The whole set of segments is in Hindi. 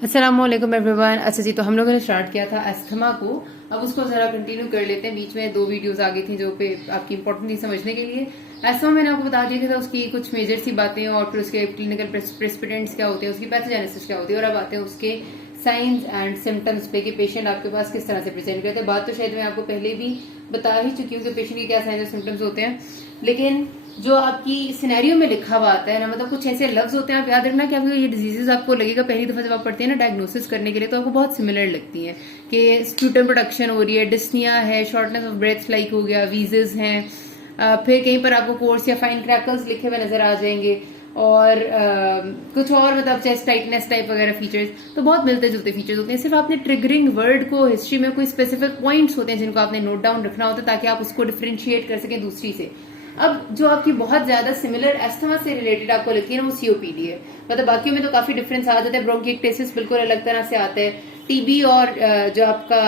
अस्सलामुअलैकुम एवरीवन। अच्छा जी, तो हम लोगों ने स्टार्ट किया था अस्थमा को। अब उसको जरा कंटिन्यू कर लेते हैं। बीच में 2 वीडियोस आ गई थी जो पे आपकी इंपॉर्टेंट थी समझने के लिए। अस्थमा मैंने आपको बता दिया था उसकी कुछ मेजर सी बातें और फिर उसके क्लिनिकल प्रेसिपिटेंट्स क्या होते हैं, उसकी पैथोजेनेसिस क्या होती है, और अब आते हैं उसके साइंस एंड सिम्टम्स पे कि पेशेंट आपके पास किस तरह से प्रेजेंट करते हैं। बात तो शायद मैं आपको पहले भी बता ही चुकी हूँ कि पेशेंट के क्या साइंस और सिम्टम्स होते हैं, लेकिन जो आपकी सिनेरियो में लिखा हुआ आता है ना, मतलब कुछ ऐसे लफ्ज होते हैं, आप याद रखना कि आपको ये डिजीजेस आपको लगेगा पहली दफा जब आप पढ़ते हैं ना डायग्नोसिस करने के लिए, तो आपको बहुत सिमिलर लगती है कि स्प्यूटम प्रोडक्शन हो रही है, डिस्निया है, शॉर्टनेस ऑफ ब्रेथ लाइक हो गया, वीजेस हैं, फिर कहीं पर आपको कोर्स या फाइन क्रैकल्स लिखे हुए नजर आ जाएंगे, और कुछ और मतलब चेस्ट टाइटनेस टाइप वगैरह फीचर्स, तो बहुत मिलते जुलते फीचर्स होते हैं। सिर्फ आपने ट्रिगरिंग वर्ड को, हिस्ट्री में कोई स्पेसिफिक पॉइंट्स होते हैं जिनको आपने नोट डाउन रखना होता है ताकि आप उसको डिफरेंशिएट कर सकें दूसरी से। अब जो आपकी बहुत ज्यादा सिमिलर एस्थमा से रिलेटेड आपको लगती है ना, वो सीओपीडी है। मतलब बाकियों में तो काफी डिफरेंस आ जाता है, ब्रोंकिएक्टेसिस बिल्कुल अलग तरह से आता है, टीबी और जो आपका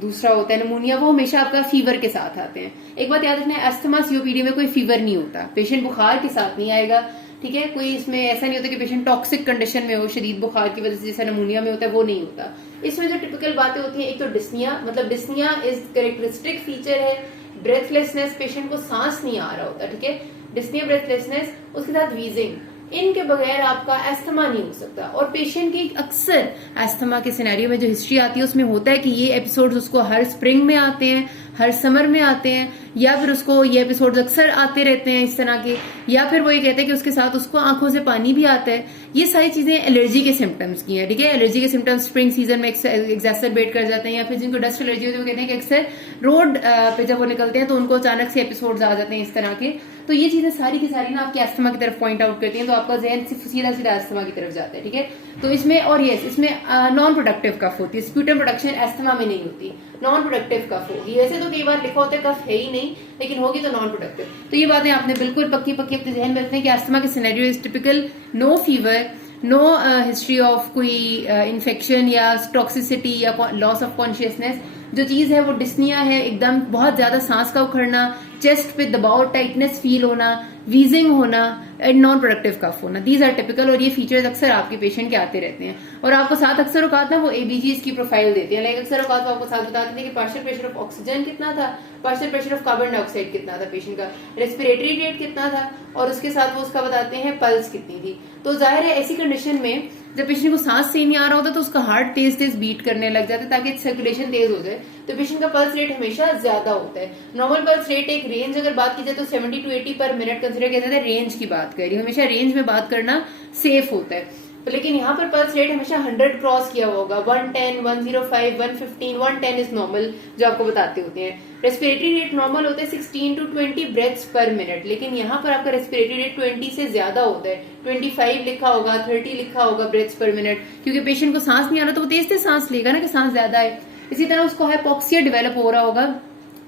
दूसरा होता है निमोनिया, वो हमेशा आपका फीवर के साथ आते हैं। एक बात याद रखना, एस्थमा सीओपीडी में कोई फीवर नहीं होता, पेशेंट बुखार के साथ नहीं आएगा, ठीक है। कोई इसमें ऐसा नहीं होता कि पेशेंट टॉक्सिक कंडीशन में हो, शदीद बुखार की वजह से, जैसा निमोनिया में होता है, वो नहीं होता। इसमें जो टिपिकल बातें होती है, एक तो डिस्निया, मतलब डिस्निया इज कैरेक्टरिस्टिक फीचर है, ब्रेथलेसनेस, पेशेंट को सांस नहीं आ रहा होता, ठीक है, डिस्निया, ब्रेथलेसनेस, उसके साथ वीजिंग, इनके बगैर आपका एस्थमा नहीं हो सकता। और पेशेंट की अक्सर एस्थमा के सिनेरियो में जो हिस्ट्री आती है उसमें होता है कि ये एपिसोड्स उसको हर स्प्रिंग में आते हैं, हर समर में आते हैं, या फिर उसको ये एपिसोड्स अक्सर आते रहते हैं इस तरह के, या फिर वो ये कहते हैं कि उसके साथ उसको आंखों से पानी भी आता है। ये सारी चीजें एलर्जी के सिम्टम्स की हैं, ठीक है। एलर्जी के सिम्टम्स स्प्रिंग सीजन में एग्जैसरबेट कर जाते हैं, या फिर जिनको डस्ट एलर्जी होती है वो कहते हैं कि अक्सर रोड पे जब वो निकलते हैं तो उनको अचानक से एपिसोड्स आ जाते हैं इस तरह के। तो ये चीजें सारी की सारी ना आपकी एस्थमा की तरफ पॉइंट आउट करती हैं, तो आपका जहन सीधा सीधा एस्थमा की तरफ जाता है, ठीक है। तो इसमें और यस, इसमें नॉन प्रोडक्टिव कफ होती है, स्प्यूटम प्रोडक्शन एस्थमा में नहीं होती, नॉन प्रोडक्टिव कफ होगी। वैसे तो कई बार लिखा होता है कफ है ही नहीं, लेकिन होगी तो नॉन प्रोडक्टिव। तो ये बातें आपने बिल्कुल पक्की पक्की अपने जहन में रखते हैं कि एस्थमा के scenario is typical, no fever, no history of कोई इन्फेक्शन या टॉक्सिसिटी या लॉस ऑफ कॉन्शियसनेस। जो चीज है वो डिस्निया है, एकदम बहुत ज्यादा सांस का उखड़ना, चेस्ट पे दबाव, टाइटनेस फील होना, वीजिंग होना, एंड नॉन प्रोडक्टिव कफ होना। दीज आर टिपिकल, और ये फीचर्स अक्सर आपके पेशेंट के आते रहते हैं। और आपको साथ अक्सर औकात ना वो एबीजी इसकी प्रोफाइल देते हैं, लाइक अक्सर औकात आपको साथ बताते हैं कि पार्शियल प्रेशर ऑफ ऑक्सीजन कितना था, partial pressure of carbon dioxide कितना था पेशेंट का, रेस्पिरेटरी रेट कितना था, और उसके साथ वो उसका बताते हैं पल्स कितनी थी। तो जाहिर है ऐसी कंडीशन में जब पेशेंट को सांस सही नहीं आ रहा होता तो उसका हार्ट तेज तेज बीट करने लग जाता है ताकि सर्कुलेशन तेज हो जाए, तो पेशेंट का पल्स रेट हमेशा ज्यादा होता है। नॉर्मल पल्स रेट एक रेंज अगर बात की जाए तो 70 to 80 पर मिनट कंसिडर किया जाता है, रेंज की बात करिए, हमेशा रेंज में बात करना सेफ होता है। लेकिन यहाँ पर पल्स रेट हमेशा 100 क्रॉस किया हुआ होगा, 110, 105, 115, 110 इज नॉर्मल जो आपको बताते होते हैं। रेस्पिरेटरी रेट नॉर्मल होता है 16 to 20 ब्रेथ्स पर मिनट, लेकिन यहाँ पर आपका रेस्पिरेटरी रेट 20 से ज्यादा होता है, 25 लिखा होगा, 30 लिखा होगा ब्रेथ्स पर मिनट, क्योंकि पेशेंट को सांस नहीं आ रहा तो वो तेज तेज सांस लेगा ना कि सांस ज्यादा है। इसी तरह उसको हाइपोक्सिया डेवलप हो रहा होगा।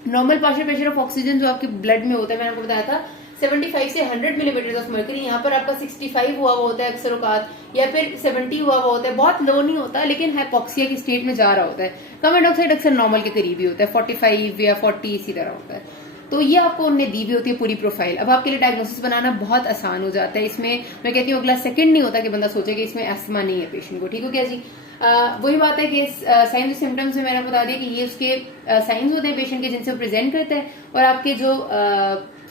Normal partial pressure of oxygen जो आपके ब्लड में होता है, मैंने आपको बताया था 75 से 100 मिलीमीटर ऑफ मर्करी, यहाँ पर आपका 65 हुआ हुआ होता है अक्सर औकात, या फिर 70 हुआ हुआ होता है, बहुत लो नहीं होता लेकिन हाइपोक्सिया की स्टेट में जा रहा होता है। कार्बन डाइऑक्साइड अक्सर नॉर्मल के करीब ही होता है, 45 या 40 इसी तरह होता है। तो ये आपको उन्होंने दी भी होती है पूरी प्रोफाइल। अब आपके लिए डायग्नोसिस बनाना बहुत आसान हो जाता है। इसमें मैं कहती हूँ अगला सेकंड नहीं होता कि बंदा सोचे कि इसमें एस्थमा नहीं है पेशेंट को, ठीक हो क्या जी। वही बात है कि साइंस और सिम्टम्स में मैंने बता दिया कि ये उसके साइंस होते हैं पेशेंट के जिनसे वो प्रेजेंट करता है, और आपके जो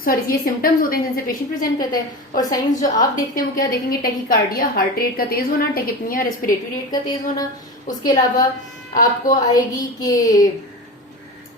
ये सिम्टम्स होते हैं जिनसे पेशेंट प्रेजेंट करता है, और साइंस जो आप देखते हैं वो क्या देखेंगे, टैकीकार्डिया, हार्ट रेट का तेज होना, टेकिपनिया, रेस्पिरेटरी रेट का तेज होना। उसके अलावा आपको आएगी कि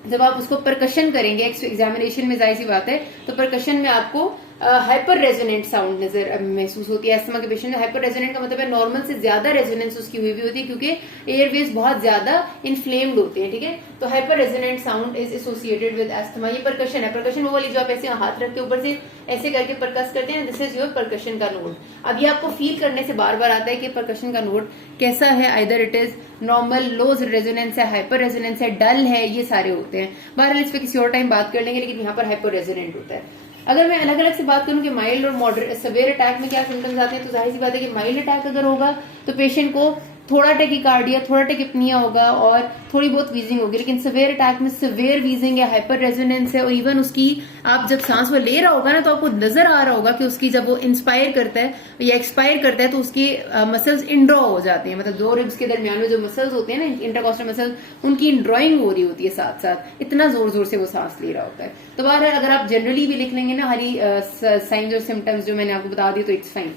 जब आप उसको परकशन करेंगे एग्जामिनेशन में, जाहिर सी बात है, तो परकशन में आपको हाइपर रेजोनेंट साउंड नजर महसूस होती है। एस्थमा के पेशेंट में हाइपर रेजोनेंट का मतलब है नॉर्मल से ज्यादा रेजोनेंस उसकी हुई होती है, क्योंकि एयरवेज बहुत ज्यादा इन्फ्लेम्ड होते हैं, ठीक है। तो hyper resonant sound is associated with asthma. ये परकशन है, परकशन वो वाली जो आप ऐसे हाथ रख के ऊपर से ऐसे करके परकस करते हैं, दिस इज योर परकशन का नोड। अब ये आपको फील करने से बार बार आता है कि परकशन का नोड कैसा है, either it is normal, low resonance है, हाइपर रेजोनेंस है, डल है, ये सारे होते हैं। बहरहाल इस पे किसी और टाइम बात कर लेंगे, लेकिन यहाँ पर हाइपर रेजोनेंट होता है। अगर मैं अलग अलग से बात करूं कि माइल्ड और मॉडरेट सवेयर अटैक में क्या सिम्टम्स आते हैं, तो जाहिर सी बात है कि माइल्ड अटैक अगर होगा तो पेशेंट को थोड़ा टेकिकार्डिया, थोड़ा टेकिपनिया होगा और थोड़ी बहुत वीजिंग होगी, लेकिन सिवियर अटैक में सिवियर वीजिंग या हाइपर रेजोनेंस है। और इवन उसकी आप जब सांस वो ले रहा होगा ना, तो आपको नजर आ रहा होगा कि उसकी जब वो इंस्पायर करता है या एक्सपायर करता है तो उसके मसल्स इंड्रॉ हो जाते हैं, मतलब दो रिब्स के दरमियान में जो मसल्स होते हैं ना, इंटरकॉस्टल मसल्स, उनकी इंड्रॉइंग हो रही होती है साथ साथ, इतना जोर जोर से वो सांस ले रहा होता है। तो बहरहाल अगर आप जनरली भी लिख लेंगे ना हरी साइंस और सिम्टम्स जो मैंने आपको बता दिए तो इट्स फाइन।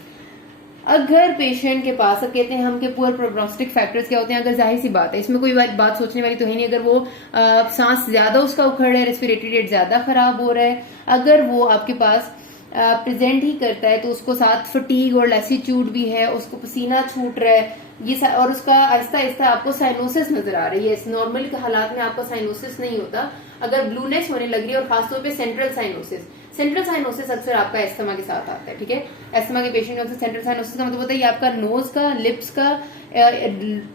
अगर पेशेंट के पास, अब कहते हैं हम के पुअर प्रोग्नोस्टिक फैक्टर्स क्या होते हैं, अगर जाहिर सी बात है, इसमें कोई बात सोचने वाली तो है नहीं, अगर वो सांस ज्यादा उसका उखड़ रहा है, रेस्पिरेटरी रेट ज्यादा खराब हो रहा है, अगर वो आपके पास प्रेजेंट ही करता है तो उसको साथ फटीग और लैसीट्यूड भी है, उसको पसीना छूट रहा है, ये और उसका आहिस्ता आहिस्ता आपको साइनोसिस नजर आ रही है। इस नॉर्मल के हालात में आपको साइनोसिस नहीं होता, अगर ब्लूनेस होने लग रही है और खासतौर पे सेंट्रल साइनोसिस। सेंट्रल साइनोसिस अक्सर आपका एस्थमा के साथ आता है, ठीक है। एस्थमा के पेशेंट में अक्सर सेंट्रल साइनोसिस का मतलब होता है आपका नोज का, लिप्स का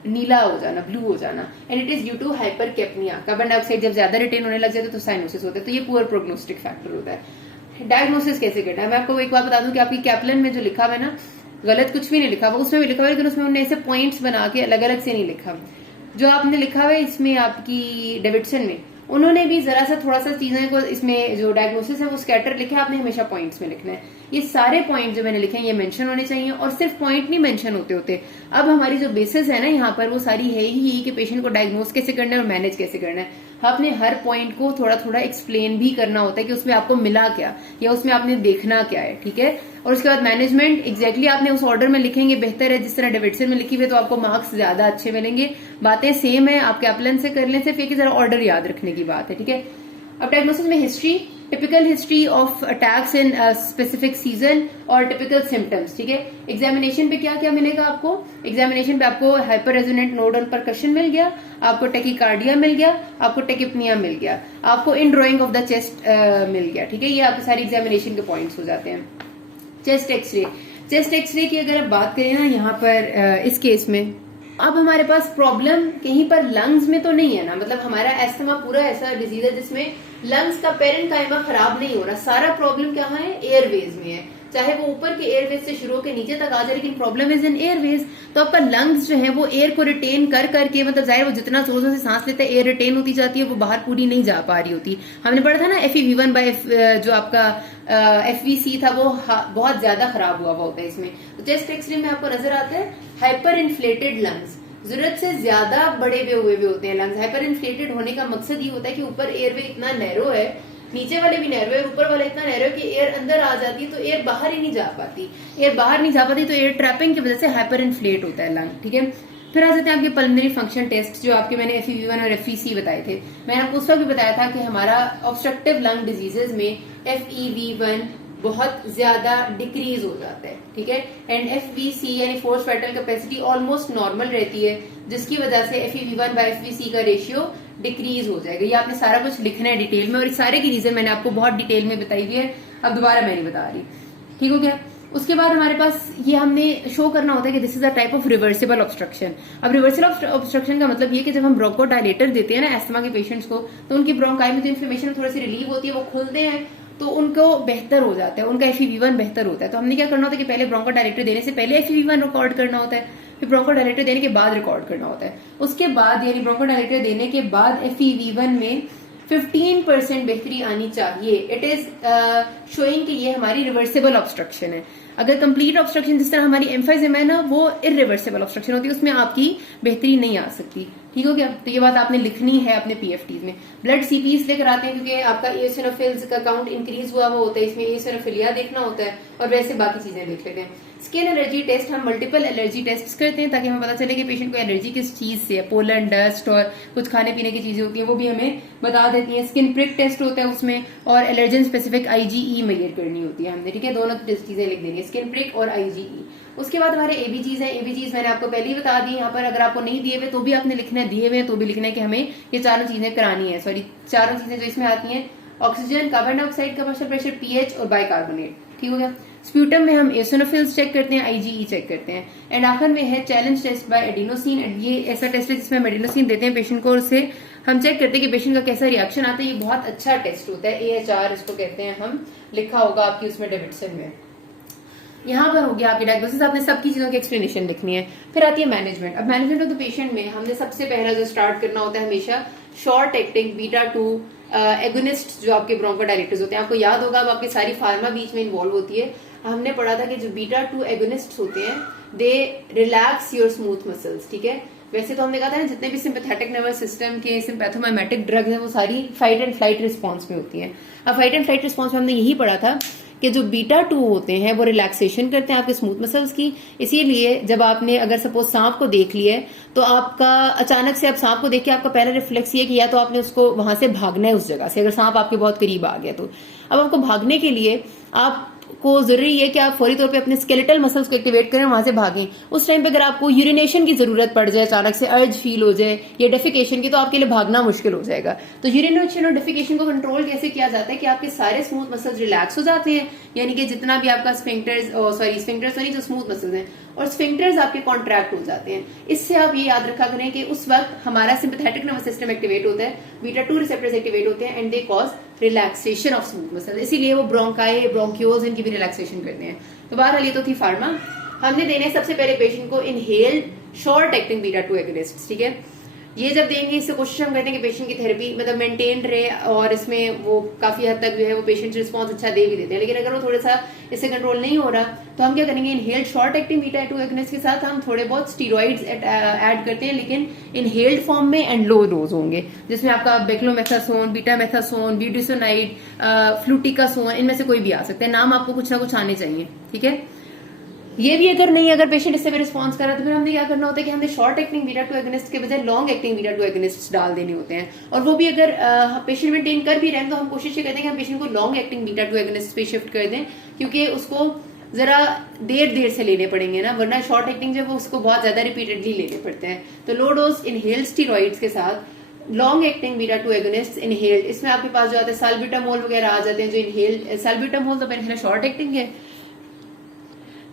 नीला हो जाना, ब्लू हो जाना, and it is due to hypercapnia. Carbon dioxide जब ज्यादा रिटेन होने लग जाता है तो साइनोसिस होता है, तो ये पुअर प्रोग्नोस्टिक फैक्टर होता है। डायग्नोसिस कैसे करना है, मैं आपको एक बात बता दूं कि आपकी कैप्लन में जो लिखा हुआ है ना, गलत कुछ भी नहीं लिखा हुआ, उसमें भी लिखा हुआ है, लेकिन उसमें उन्होंने ऐसे पॉइंट्स बना के अलग अलग से नहीं लिखा। जो आपने लिखा हुआ है इसमें आपकी डेविडसन में, उन्होंने भी जरा सा थोड़ा सा चीजें को, इसमें जो डायग्नोसिस है वो स्कैटर लिखा है, आपने हमेशा पॉइंट्स में लिखना है। ये सारे पॉइंट जो मैंने लिखे हैं ये मेंशन होने चाहिए, और सिर्फ पॉइंट नहीं मेंशन होते होते। अब हमारी जो बेसिस है ना यहाँ पर, वो सारी है ही कि पेशेंट को डायग्नोस कैसे करना है और मैनेज कैसे करना है। आपने हर पॉइंट को थोड़ा थोड़ा एक्सप्लेन भी करना होता है कि उसमें आपको मिला क्या या उसमें आपने देखना क्या है, ठीक है। और उसके बाद मैनेजमेंट एग्जैक्टली आपने उस ऑर्डर में लिखेंगे बेहतर है, जिस तरह डेविडसन में लिखी हुई, तो आपको मार्क्स ज्यादा अच्छे मिलेंगे। बातें सेम है, आप कैप्लन से कर लें, सिर्फ एक जरा ऑर्डर याद रखने की बात है, ठीक है। अब डायग्नोसिस में history, typical history of attacks in specific season और टिपिकल सिम्टम्स, ठीक है। एग्जामिनेशन पे क्या क्या मिलेगा आपको, एग्जामिनेशन पे आपको hyper resonant node on percussion मिल गया, आपको टेकिकार्डिया मिल गया, आपको टेकिपनिया मिल गया, आपको इन ड्रॉइंग ऑफ द चेस्ट मिल गया, ठीक है। ये आपके सारे एग्जामिनेशन के पॉइंट्स हो जाते हैं। चेस्ट एक्सरे, चेस्ट एक्सरे की अगर आप बात करें ना यहाँ पर इस केस में, अब हमारे पास प्रॉब्लम कहीं पर लंग्स में तो नहीं है ना, मतलब हमारा एस्थमा पूरा ऐसा डिजीज है जिसमें लंग्स का पेरेंट कायमा खराब नहीं हो रहा, सारा प्रॉब्लम कहाँ है, एयरवेज में है। चाहे वो ऊपर के एयरवेज से शुरू होकर नीचे तक आ जाए, लेकिन प्रॉब्लम इज इन एयरवेज। तो आपका लंग्स जो है वो एयर को रिटेन कर करके, मतलब जाहिर वो जितना जोर जोर से सांस लेता है एयर रिटेन होती जाती है, वो बाहर पूरी नहीं जा पा रही होती। हमने पढ़ा था ना FeV1 बाय जो आपका FVC था वो बहुत ज्यादा खराब हुआ होता है इसमें। तो चेस्ट एक्सरे में आपको नजर आता है हाइपर इन्फ्लेटेड लंग्स, जरूरत से ज्यादा बड़े हुए होते हैं लंग्स। हाइपर इन्फ्लेटेड होने का मकसद ये होता है कि ऊपर एयरवे इतना नैरो है, नीचे वाले भी नैरो है, ऊपर वाला इतना नैरो है कि एयर अंदर आ जाती है तो एयर बाहर ही नहीं जा पाती। एयर बाहर नहीं जा पाती तो एयर ट्रैपिंग की वजह से हाइपर इन्फ्लेट होता है लंग, ठीक है। फिर आ जाते हैं आपके पल्मोनरी फंक्शन टेस्ट, जो आपके मैंने FeV1 और FVC बताए थे। मैंने आपको उस वक्त भी बताया था कि हमारा ऑब्स्ट्रक्टिव लंग डिजीजेज में FeV1 बहुत ज्यादा डिक्रीज हो जाता है, ठीक है। एंड FVC यानी force vital capacity almost normal रहती है, जिसकी वजह से FeV1 बाय FVC का रेशियो डिक्रीज हो जाएगा। ये आपने सारा कुछ लिखना है डिटेल में, और इस सारे की रीजन मैंने आपको बहुत डिटेल में बताई हुई है, अब दोबारा मैं नहीं बता रही, ठीक हो गया। उसके बाद हमारे पास ये हमने शो करना होता है कि this is a type of reversible obstruction. अब रिवर्सिबल ऑब्स्ट्रक्शन का मतलब ये कि जब हम ब्रोंकोडायलेटर देते हैं ना एस्थमा के पेशेंट्स को, तो उनकी ब्रोंकाई में जो इन्फ्लेमेशन थोड़ी सी रिलीव होती है, वो खुलते हैं तो उनको बेहतर हो जाता है, उनका FeV1 बेहतर होता है। तो हमने क्या करना होता है कि पहले ब्रोंकोडायलेटर देने से पहले FeV1 रिकॉर्ड करना होता है, फिर ब्रोंकोडायलेटर देने के बाद रिकॉर्ड करना होता है। उसके बाद यानी ब्रोंकोडायलेटर देने के बाद FeV1 में 15% बेहतरी आनी चाहिए। इट इज शोइंग कि ये हमारी रिवर्सिबल ऑब्स्ट्रक्शन है। अगर कंप्लीट ऑब्स्ट्रक्शन जिस तरह हमारी एम्फाइजेमा है ना, वो इरिवर्सिबल ऑब्स्ट्रक्शन होती है, उसमें आपकी बेहतरी नहीं आ सकती, ठीक हो गया। तो ये बात आपने लिखनी है अपने PFTs में। ब्लड CP इसलिए कराते हैं क्योंकि आपका एओसिनोफिल्स का काउंट इंक्रीज हुआ होता है, इसमें एओसिनोफिलिया देखना होता है, और वैसे बाकी चीजें देख लेते हैं। स्किन एलर्जी टेस्ट, हम मल्टीपल एलर्जी टेस्ट करते हैं ताकि हमें पता चले कि पेशेंट को एलर्जी किस चीज से है। पोलन, डस्ट और कुछ खाने पीने की चीजें होती है वो भी हमें बता देती है। स्किन प्रिक टेस्ट होता है उसमें, और एलर्जन स्पेसिफिक IgE मेजर करनी होती है हमने, ठीक है। दोनों चीजें लिख देनी है, स्किन प्रिक और IgE। उसके बाद हमारे ABGs हैं। ABGs मैंने आपको पहले ही बता दी यहाँ पर, अगर आपको नहीं दिए हुए तो भी आपने लिखना है, दिए हुए तो भी लिखना है कि हमें ये चारों चीजें करानी है। सॉरी, चारों चीजें जो इसमें आती हैं, ऑक्सीजन, कार्बन डाइऑक्साइड का पार्शियल प्रेशर, pH और बाइकार्बोनेट, ठीक हो गया। स्प्यूटम में हम एओसिनोफिल्स चेक करते हैं, IgE चेक करते हैं, एंड आखिर में है चैलेंज टेस्ट बाय एडिनोसिन। ये ऐसा टेस्ट है जिसमें हम एडिनोसिन देते हैं पेशेंट को, और उससे हम चेक करते हैं कि पेशेंट का कैसा रिएक्शन आता है। ये बहुत अच्छा टेस्ट होता है, AHR इसको कहते हैं हम, लिखा होगा आपकी उसमें डेविडसन में। यहाँ पर हो गया आपकी डायग्नोसिस, आपने सबकी चीजों की एक्सप्लेनेशन लिखनी है। फिर आती है मैनेजमेंट। अब मैनेजमेंट ऑफ द पेशेंट में हमने सबसे पहला जो स्टार्ट करना होता है हमेशा शॉर्ट एक्टिंग बीटा 2 एगोनिस्ट जो आपके ब्रोंकोडायलेटर्स होते हैं। आपको याद होगा अब आपकी सारी फार्मा बीच में इन्वॉल्व होती है। हमने पढ़ा था कि जो बीटा 2 एगोनिस्ट होते हैं दे रिलैक्स योर स्मूथ मसल्स, ठीक है। वैसे तो हमने कहा था ना जितने भी सिंपैथेटिक नर्वस सिस्टम के सिंपैथोमाइमेटिक ड्रग्स हैं वो सारी फाइट एंड फ्लाइट रिस्पॉन्स में होती हैं। अब फाइट एंड फ्लाइट रिस्पॉन्स में हमने यही पढ़ा था कि जो बीटा 2 होते हैं वो रिलैक्सेशन करते हैं आपके स्मूथ मसल्स की। इसीलिए जब आपने अगर सपोज सांप को देख लिया है तो आपका अचानक से आप सांप को देख के आपका पहला रिफ्लेक्स ये कि या तो आपने उसको वहां से भागना है उस जगह से, अगर सांप आपके बहुत करीब आ गया तो। अब आपको भागने के लिए आपको जरूरी है कि आप फौरी तौर पे अपने स्केलेटल मसल्स को एक्टिवेट करें, वहां से भागें। उस टाइम पे अगर आपको यूरिनेशन की जरूरत पड़ जाए, अचानक से अर्ज फील हो जाए या डेफिकेशन की, तो आपके लिए भागना मुश्किल हो जाएगा। तो यूरिनेशन और डेफिकेशन को कंट्रोल कैसे किया जाता है कि आपके सारे स्मूथ मसल्स रिलैक्स हो जाते हैं, यानी कि जितना भी आपका स्फिंक्टर्स तो नहीं, जो स्मूथ मसल्स हैं और स्फिंक्टर्स आपके कॉन्ट्रैक्ट हो जाते हैं। इससे आप ये याद रखा करें कि उस वक्त हमारा सिंपैथेटिक नर्वस सिस्टम एक्टिवेट होता है, बीटा 2 रिसेप्टर्स एक्टिवेट होते हैं and they cause relaxation of smooth muscle. इसीलिए वो ब्रोंकाई ब्रोंक्यूल्स इनकी भी रिलैक्सेशन करते हैं। तो बहरहाल ये तो थी फार्मा। हमने देने सबसे पहले पेशेंट को inhaled short acting beta 2 agonist, ठीक है। ये जब देंगे इससे कोशिश हम करते हैं कि पेशेंट की थेरेपी मतलब मेंटेन रहे और इसमें वो काफी हद तक जो है वो पेशेंट रिस्पॉन्स अच्छा दे भी देते हैं। लेकिन अगर वो थोड़ा सा इससे कंट्रोल नहीं हो रहा तो हम क्या करेंगे, inhaled short acting beta 2 agonist के साथ हम थोड़े बहुत स्टीरॉइड्स ऐड करते हैं, लेकिन इनहेल्ड फॉर्म में एंड लो डोज होंगे, जिसमें आपका बेक्लोमेथासोन, बीटामेथासोन, ब्यूटिसोनाइड, फ्लूटिकासोन, इनमें से कोई भी आ सकते हैं। नाम आपको कुछ ना कुछ आने चाहिए, ठीक है। ये भी अगर पेशेंट इससे भी रिस्पॉन्स कर रहा है तो फिर हमने क्या करना होता है कि हमने शॉर्ट एक्टिंग बीटा 2 एगोनिस्ट के बजाय लॉन्ग एक्टिंग बीटा 2 एगोनिस्ट डाल देने होते हैं। और वो भी अगर पेशेंट मेंटेन कर भी रहे हैं तो हम कोशिश ये करते हैं कि हम पेशेंट को लॉन्ग एक्टिंग बीटा 2 एगोनिस्ट पे शिफ्ट कर दें, क्योंकि उसको जरा देर से लेने पड़ेंगे ना, वरना शॉर्ट एक्टिंग जो है उसको बहुत ज्यादा रिपीटेडली लेने पड़ते हैं। तो लो डोज इनहेल्ड स्टीरॉइड्स के साथ long acting beta 2 agonist inhaled, इसमें आपके पास जो आते हैं साल्ब्यूटामोल वगैरह आ जाते हैं जो इनहेल्ड। साल्ब्यूटामोल तो मैंने शॉर्ट एक्टिंग है,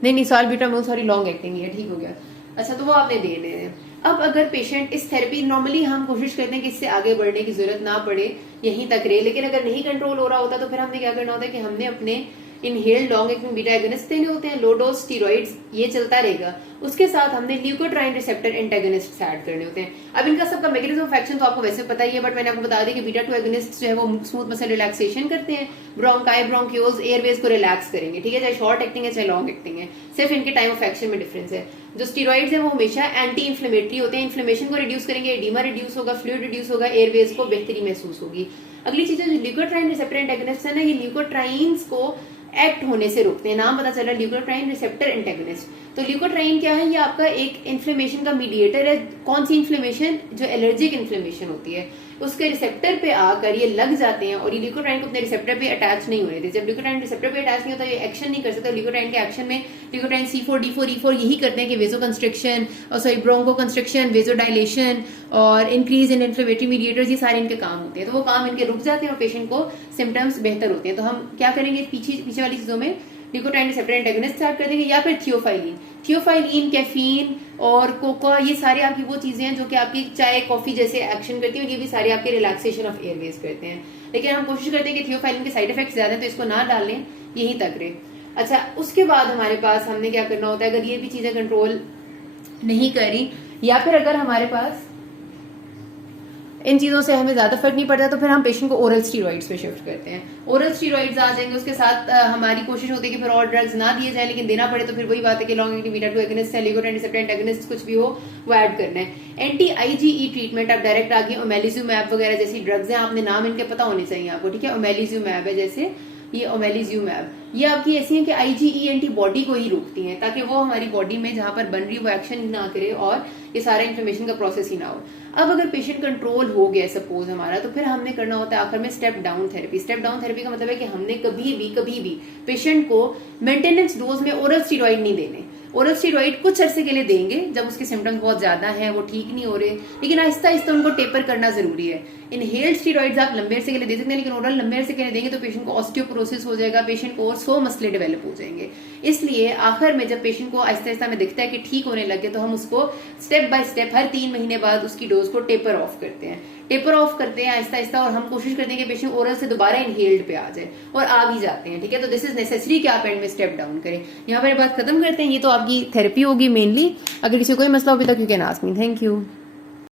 नहीं साल्ब्यूटामोल सॉरी लॉन्ग एक्टिंग है, ठीक हो गया। अच्छा तो वो आपने दे देने हैं। अब अगर पेशेंट इस थेरेपी नॉर्मली हम कोशिश करते हैं कि इससे आगे बढ़ने की जरूरत ना पड़े, यहीं तक रहे, लेकिन अगर नहीं कंट्रोल हो रहा होता तो फिर हमने क्या करना होता है कि हमने अपने inhaled long acting beta agonist देने होते हैं, लो डोज स्टीरॉइड्स, ये चलता रहेगा। उसके साथ हमने ल्यूकोट्राइन रिसेप्टर एंटागोनिस्ट ऐड करने होते हैं। अब इनका सबका मैकेनिज्म ऑफ एक्शन तो आपको वैसे पता ही है, बट मैंने आपको बता दी कि बीटा 2 एगोनिस्ट जो है वो स्मूथ मसल रिलैक्सेशन करते हैं, ब्रोंकाई ब्रोंक्यूल्स एयरवेज को रिलैक्स करेंगे, ठीक है, चाहे शॉर्ट एक्टिंग है चाहे लॉन्ग एक्टिंग है, सिर्फ इनके टाइम ऑफ एक्शन में डिफरेंस है। जो स्टीरॉइड्स है वो हमेशा एंटी इन्फ्लेमेटरी होते हैं, इन्फ्लेमेशन को रिड्यूस करेंगे, एडिमा रिड्यूस होगा, फ्लूइड रिड्यूस होगा, एयरवेज को बेहतरी महसूस होगी। अगली चीज है जो ल्यूकोट्राइन रिसेप्टर एंटागोनिस्ट है ना, ये ल्यूकोट्राइन्स को एक्ट होने से रोकते हैं। नाम पता चला ल्यूकोट्राइन रिसेप्टर एंटागोनिस्ट। तो ल्यूकोट्राइन क्या है, ये आपका एक इन्फ्लेमेशन का मीडिएटर है। कौन सी इन्फ्लेमेशन, जो एलर्जिक इन्फ्लेमेशन होती है उसके रिसेप्टर पे आकर ये लग जाते हैं और ये ल्यूकोट्राइन को अपने रिसेप्टर पे अटैच नहीं होने देते। जब ल्यूकोट्राइन रिसेप्टर पे अटैच नहीं होता ये एक्शन नहीं कर सकता। ल्यूकोट्राइन के एक्शन में ल्यूकोट्राइन C4 D4 E4 यही करते हैं कि वेजो कंस्ट्रक्शन और सॉरी ब्रोंको कंस्ट्रक्शन, वेजो डायलेशन और इंक्रीज इन इन्फ्लेमेटरी मीडिएटर्स, ये सारे इनके काम होते हैं। तो वो काम इनके रुक जाते हैं और पेशेंट को सिम्टम्स बेहतर होते हैं। तो हम क्या करेंगे, पीछे वाली चीजों में ल्यूकोट्राइन रिसेप्टर एंटागोनिस्ट स्टार्ट कर देंगे, या फिर थियोफाइलिन, कैफीन और कोका, ये सारे आपकी वो चीजें हैं जो कि आपकी चाय कॉफी जैसे एक्शन करती है, और ये भी सारे आपके रिलैक्सेशन ऑफ एयरवेज करते हैं। लेकिन हम कोशिश करते हैं कि थियोफाइलिन के साइड इफेक्ट ज्यादा है तो इसको ना डालें, यहीं तक रहे। अच्छा उसके बाद हमारे पास हमने क्या करना होता है, अगर ये भी चीजें कंट्रोल नहीं करी या फिर अगर हमारे पास इन चीजों से हमें ज्यादा फर्क नहीं पड़ता तो फिर हम पेशेंट को ओरल स्टीरॉइड्स पे शिफ्ट करते हैं। ओरल स्टीरॉइड्स आ जाएंगे, उसके साथ हमारी कोशिश होती है कि फिर और ड्रग्स ना दिए जाए, लेकिन देना पड़े तो फिर वही बात है कि लॉन्ग एक्टिंग बीटा 2 एगोनिस्ट है, ल्यूकोट्राइन रिसेप्टर एंटागोनिस्ट कुछ भी हो वो ऐड करना है। एंटी IgE ट्रीटमेंट आप डायरेक्ट आगे ओमेलिजुमैब वगैरह जैसी ड्रग्स हैं, आपने नाम इनके पता होने चाहिए आपको, ठीक है। ओमेलिजुमैब है जैसे ये ओमेलिजुमैब, ये आपकी ऐसी है कि IgE एंटीबॉडी को ही रोकती हैं ताकि वो हमारी बॉडी में जहां पर बन रही वो एक्शन ही ना करे और ये सारा इन्फ्लेमेशन का प्रोसेस ही ना हो। अब अगर पेशेंट कंट्रोल हो गया सपोज हमारा, तो फिर हमने करना होता है आखिर में step down therapy. Step down therapy का मतलब है कि हमने कभी भी पेशेंट को मेंटेनेंस डोज में ओरल स्टीरॉइड नहीं देने। ओरल स्टीरॉइड कुछ अरसे के लिए देंगे जब उसके सिम्टम्स बहुत ज्यादा हैं, वो ठीक नहीं हो रहे, लेकिन आहिस्ता आहिस्ता उनको टेपर करना जरूरी है। इनहेल्ड स्टीरॉइड्स आप लंबे अरसे के लिए दे सकते हैं, लेकिन ओरल लंबे अरसे के लिए देंगे तो पेशेंट को ऑस्टियोपोरोसिस हो जाएगा, पेशेंट को और 100 मसले डेवलप हो जाएंगे। इसलिए आखिर में जब पेशेंट को आहिस्ता आहिस्ता में दिखता है कि ठीक होने लगे तो हम उसको स्टेप बाय स्टेप हर 3 महीने बाद उसकी डोज को टेपर ऑफ करते हैं आहिस्ता आहिस्ता, और हम कोशिश करते हैं कि पेशेंट ओरल से दोबारा इनहेल्ड पे आ जाए, और आ भी जाते हैं। ठीक है, तो दिस इज नेसेसरी कि आप एंड में स्टेप डाउन करें। यहाँ पर बात खत्म करते हैं। ये तो आपकी थेरेपी होगी मेनली। अगर किसी को कोई मसला हो अभी तक you can ask me. Thank you.